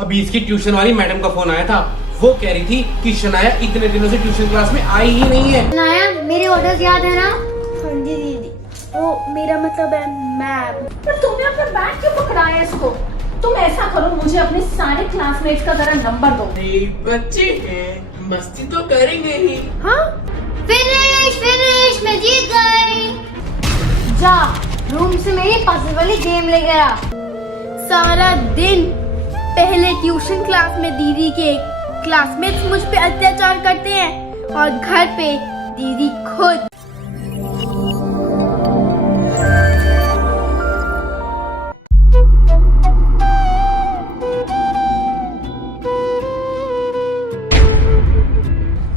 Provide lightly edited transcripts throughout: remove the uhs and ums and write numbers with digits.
अभी इसकी ट्यूशन वाली मैडम का फोन आया था। वो कह रही थी कि शनाया इतने दिनों से ट्यूशन क्लास में आई ही नहीं है। शनाया, मेरे ऑर्डर्स याद है ना? हाँ जी दीदी, वो मेरा मतलब है मैम। पर तुमने अपना बैग क्यों पकड़ाया इसको? तुम ऐसा करो, मुझे अपने सारे क्लासमेट्स का जरा नंबर दो। बच्चे हैं, मस्ती तो करेंगे ही। हाँ फिनिश, मैं जीत गई। जा रूम से मेरी पजल वाली गेम ले गया। सारा दिन पहले ट्यूशन क्लास में दीदी के क्लासमेट्स मुझ पे अत्याचार करते हैं और घर पे दीदी खुद।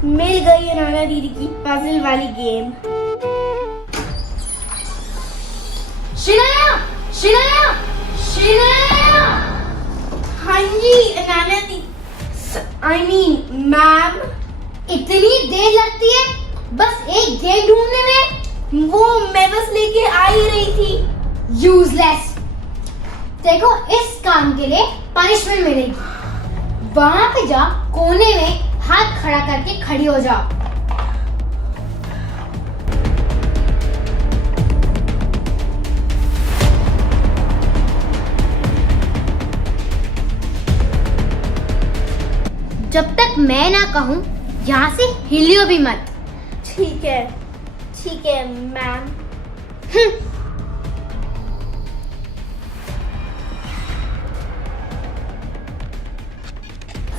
मिल गई है नाना दीदी की पजल वाली गेम। शनाया! हाँ जी नाना दी, आई मीन मैम। इतनी देर लगती है बस एक गेम ढूंढने में? वो मैं बस लेके आ ही रही थी। यूजलेस। देखो, इस काम के लिए पनिशमेंट मिलेगी। वहां पे जा, कोने में हाथ खड़ा करके खड़ी हो जाओ। जब तक मैं ना कहूं, यहाँ से हिलियो भी मत। ठीक है मैम।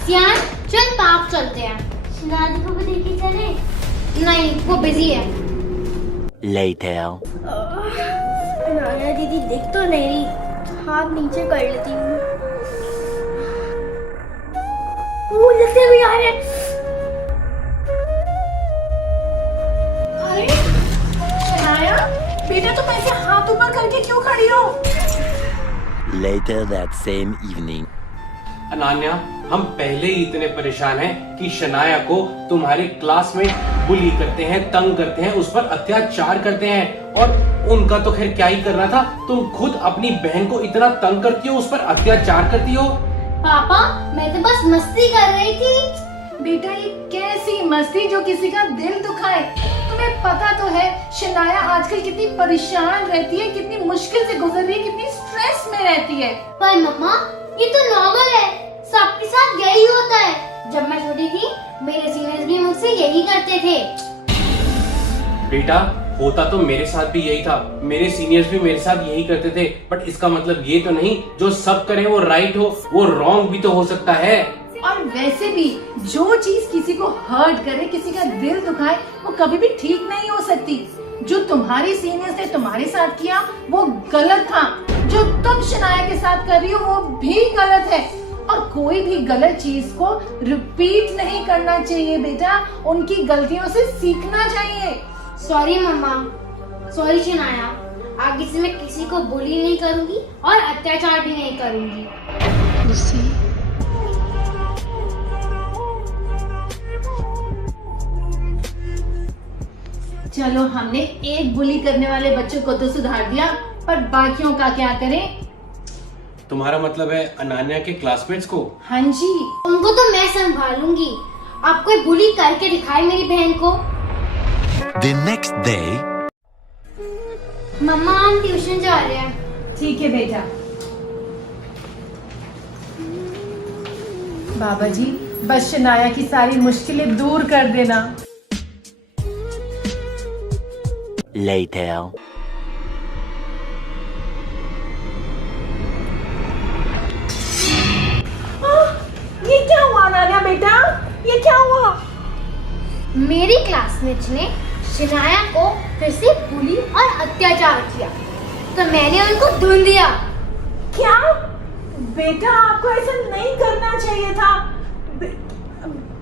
सियान, चल पार्क चलते हैं। दादी को भी देखी चले? नहीं, वो बिजी है। Later. नाना दीदी देख तो नहीं रही, हाथ नीचे कर लेती हूँ। वो लगते भी आ रहे। अरे शनाया, बेटा तुम ऐसे हाथ ऊपर करके क्यों खड़ी हो? Later that same evening. Ananya, हम पहले ही इतने परेशान हैं कि शनाया को तुम्हारे क्लासमेट बुली करते हैं, तंग करते हैं, उस पर अत्याचार करते हैं। और उनका तो खैर क्या ही करना था, तुम खुद अपनी बहन को इतना तंग करती हो, उस पर अत्याचार करती हो। पापा, मैं तो बस मस्ती कर रही थी। बेटा ये कैसी मस्ती जो किसी का दिल दुखाए? तुम्हें पता तो है शनाया आजकल कितनी परेशान रहती है, कितनी मुश्किल से गुजर रही है, कितनी स्ट्रेस में रहती है। पर मम्मा, ये तो नॉर्मल है, सबके साथ यही होता है। जब मैं छोटी थी, मेरे सीनियर्स भी मुझसे यही करते थे। बेटा, होता तो मेरे साथ भी यही था, मेरे सीनियर्स भी मेरे साथ यही करते थे। बट इसका मतलब ये तो नहीं जो सब करें वो राइट हो, वो रॉन्ग भी तो हो सकता है। और वैसे भी जो चीज किसी को हर्ट करे, किसी का दिल दुखाए, वो कभी भी ठीक नहीं हो सकती। जो तुम्हारी सीनियर्स ने तुम्हारे साथ किया वो गलत था, जो तुम शनाया के साथ कर रही हो वो भी गलत है। और कोई भी गलत चीज को रिपीट नहीं करना चाहिए बेटा, उनकी गलतियों से सीखना चाहिए। सॉरी मम्मा, सॉरी शनाया। आगे से मैं किसी को बुली नहीं करूंगी और अत्याचार भी नहीं करूंगी। चलो, हमने एक बुली करने वाले बच्चों को तो सुधार दिया, पर बाकियों का क्या करें? तुम्हारा मतलब है अनान्या के क्लासमेट्स को? हाँ जी, उनको तो मैं संभालूंगी। आप कोई बुली करके दिखाए मेरी बहन को। The next day. मम्मा, हम ट्यूशन जा रहे हैं। ठीक है बेटा। बाबा जी, बस शनाया की सारी मुश्किलें दूर कर देना। Later. ये क्या हुआ नाना बेटा? ये क्या हुआ? मेरी क्लासमेट्स ने शनाया को फिर से बुली और अत्याचार किया, तो मैंने उनको ढूंढ दिया। क्या? बेटा आपको ऐसा नहीं करना चाहिए था।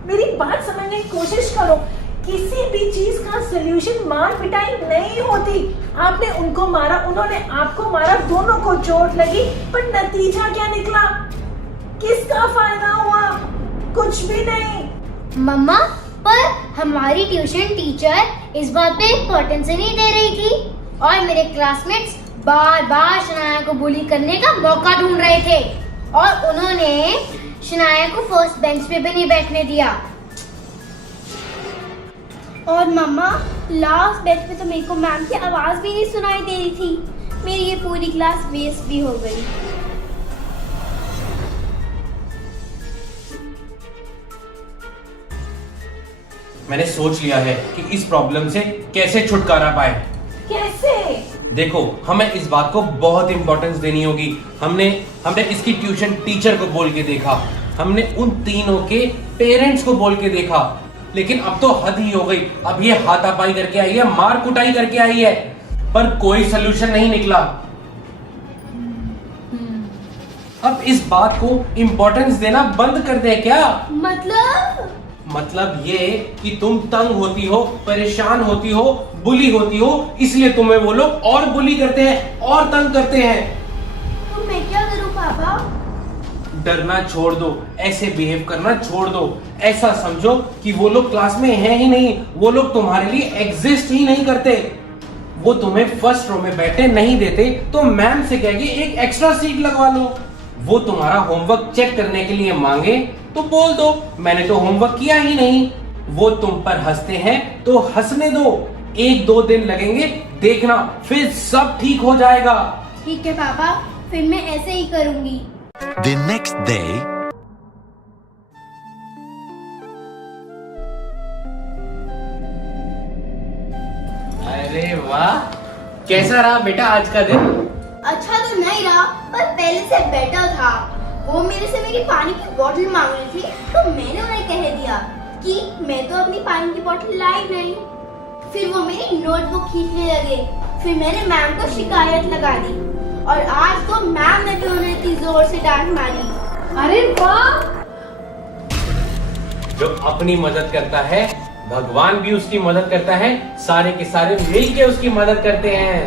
मेरी बात समझने की कोशिश करो। किसी भी चीज का सलूशन मार पिटाई नहीं होती। आपने उनको मारा, उन्होंने आपको मारा, दोनों को चोट लगी, पर नतीजा क्या निकला? किसका फायदा हुआ? कुछ भी नहीं। मम्मा, पर हमारी ट्यूशन टीचर इस बात पे इम्पोर्टेंस नहीं दे रही थी और मेरे क्लासमेट्स बार बार शनाया को बुली करने का मौका ढूंढ रहे थे और उन्होंने शनाया को फर्स्ट बेंच पे भी नहीं बैठने दिया। और मम्मा, लास्ट बेंच पे तो मेरे को मैम की आवाज भी नहीं सुनाई दे रही थी। मेरी ये पूरी क्लास वेस्ट भी हो गई। मैंने सोच लिया है कि इस प्रॉब्लम से कैसे छुटकारा पाए। कैसे? देखो, हमें इस बात को बहुत इंपॉर्टेंस देनी होगी। हमने इसकी ट्यूशन टीचर को बोल के देखा, हमने उन तीनों के पेरेंट्स को बोल के देखा, लेकिन अब तो हद ही हो गई। अब ये हाथापाई करके आई है, मार कुटाई करके आई है, पर कोई सलूशन नहीं निकला। अब इस बात को इंपॉर्टेंस देना बंद कर दे क्या? मतलब ये कि तुम तंग होती हो, परेशान होती हो, बुली होती हो, इसलिए तुम्हें वो लोग और बुली करते हैं और तंग करते हैं। तो मैं क्या करूं पापा? डरना छोड़ दो, ऐसे बिहेव करना छोड़ दो। ऐसा समझो कि वो लोग क्लास में हैं ही नहीं, वो लोग तुम्हारे लिए एग्जिस्ट ही नहीं करते। वो तुम्हें फर्स्ट रो में बैठे नहीं देते तो मैम से कह के एक एक्स्ट्रा सीट लगवा लो। वो तुम्हारा होमवर्क चेक करने के लिए मांगे तो बोल दो मैंने तो होमवर्क किया ही नहीं। वो तुम पर हंसते हैं तो हंसने दो, 1-2 दिन लगेंगे, देखना फिर सब ठीक हो जाएगा। ठीक है पापा, फिर मैं ऐसे ही करूंगी। The next day, अरे वाह, कैसा रहा बेटा आज का दिन? अच्छा तो नहीं रहा, पर पहले से बेटर था। वो मेरे से मेरी पानी की बोतल मांग रही थी, तो मैंने उन्हें कह दिया कि मैं तो अपनी पानी की बोतल लाई नहीं। फिर वो मेरी नोटबुक खींचने लगे, फिर मैंने मैम को शिकायत लगा दी, और आज तो मैम ने भी उन्हें इतनी जोर से डांट मारी। अरे वाह! जो अपनी मदद करता है, भगवान भी उसकी मदद करता है, सारे के सारे मिल के उसकी मदद करते हैं।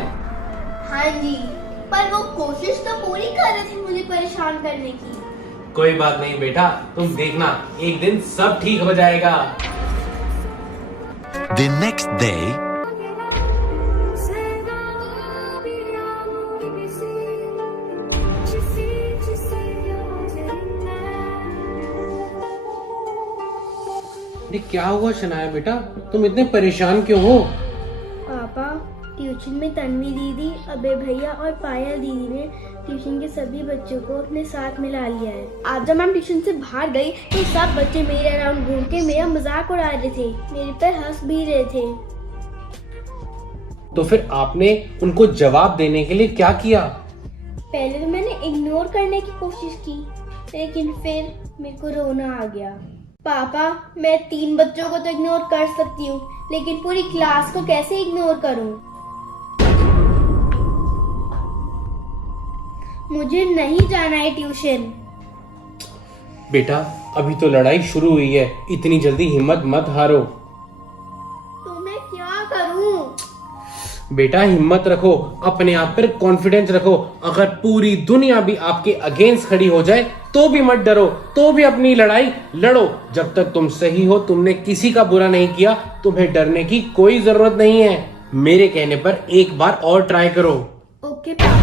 हाँ जी, पर वो कोशिश तो पूरी कर रहे थे मुझे परेशान करने की। कोई बात नहीं बेटा, तुम देखना एक दिन सब ठीक हो जाएगा। the next day, ये क्या हुआ शनाया बेटा, तुम इतने परेशान क्यों हो? पापा, ट्यूशन में तन्वी दीदी, अबे भैया और पायल दीदी ने ट्यूशन के सभी बच्चों को अपने साथ मिला लिया है। आज जब मैम ट्यूशन से बाहर गई तो सब बच्चे मेरे अराउंड घूम के मेरा मजाक उड़ा रहे थे, मेरे पे हंस भी रहे थे। तो फिर आपने उनको जवाब देने के लिए क्या किया? पहले तो मैंने इग्नोर करने की कोशिश की, लेकिन फिर मेरे को रोना आ गया। पापा, मैं 3 बच्चों को तो इग्नोर कर सकती हूँ, लेकिन पूरी क्लास को कैसे इग्नोर करूँ? मुझे नहीं जाना है ट्यूशन। बेटा, अभी तो लड़ाई शुरू हुई है, इतनी जल्दी हिम्मत मत हारो। तो मैं क्या करूं? बेटा हिम्मत रखो, अपने आप पर कॉन्फिडेंस रखो। अगर पूरी दुनिया भी आपके अगेंस्ट खड़ी हो जाए तो भी मत डरो, तो भी अपनी लड़ाई लड़ो। जब तक तुम सही हो, तुमने किसी का बुरा नहीं किया, तुम्हें डरने की कोई जरूरत नहीं है। मेरे कहने पर एक बार और ट्राई करो। ओके पापा।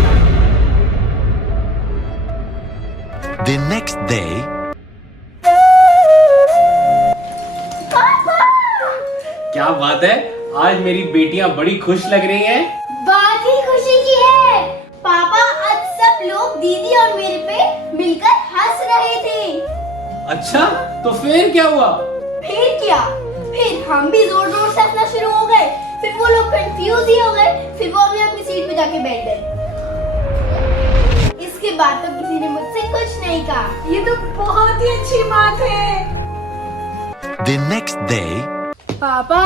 the next day, क्या बात है, आज मेरी बेटियां बड़ी खुश लग रही हैं। बात ही खुशी की है पापा, आज सब लोग दीदी और मेरे पे मिलकर हंस रहे थे। अच्छा, तो फिर क्या हुआ? फिर क्या, फिर हम भी जोर जोर से हंसना शुरू हो गए। फिर वो लोग कंफ्यूज ही हो गए, फिर वो भी अपनी सीट पे जाके बैठ गए। इसके बाद तो किसी ने मुझसे कुछ नहीं कहा। ये तो बहुत ही अच्छी बात है। the next day, पापा,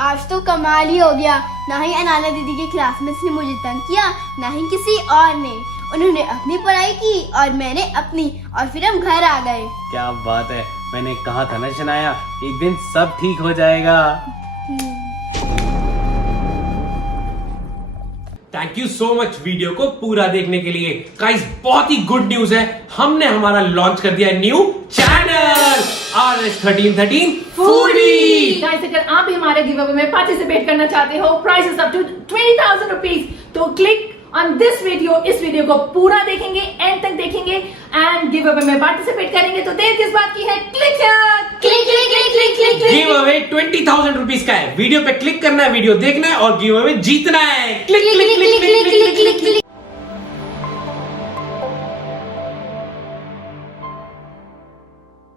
आज तो कमाल ही हो गया। ना ही अनाना दीदी के क्लासमेट्स ने मुझे तंग किया, ना ही किसी और ने। उन्होंने अपनी पढ़ाई की और मैंने अपनी, और फिर हम घर आ गए। क्या बात है, मैंने कहा था ना शनाया, एक दिन सब ठीक हो जाएगा। Thank you so much video को पूरा देखने के लिए। गाइस, बहुत ही गुड न्यूज है, हमने हमारा लॉन्च कर दिया new channel RS1313 foodie. Guys, अगर आप भी हमारे गिव अवे में पार्टिसिपेट करना चाहते हो, price is up to 20,000 rupees, तो क्लिक ऑन दिस वीडियो। इस वीडियो को पूरा देखेंगे, एंड तक देखेंगे एंड गिव अवे में पार्टिसिपेट करेंगे। तो देर किस बात की है, click click click click click click click. Give away 20,000 rupees का है। वीडियो पे क्लिक करना है, वीडियो देखना है और गिव अवे जीतना है। Click click click click click click click click.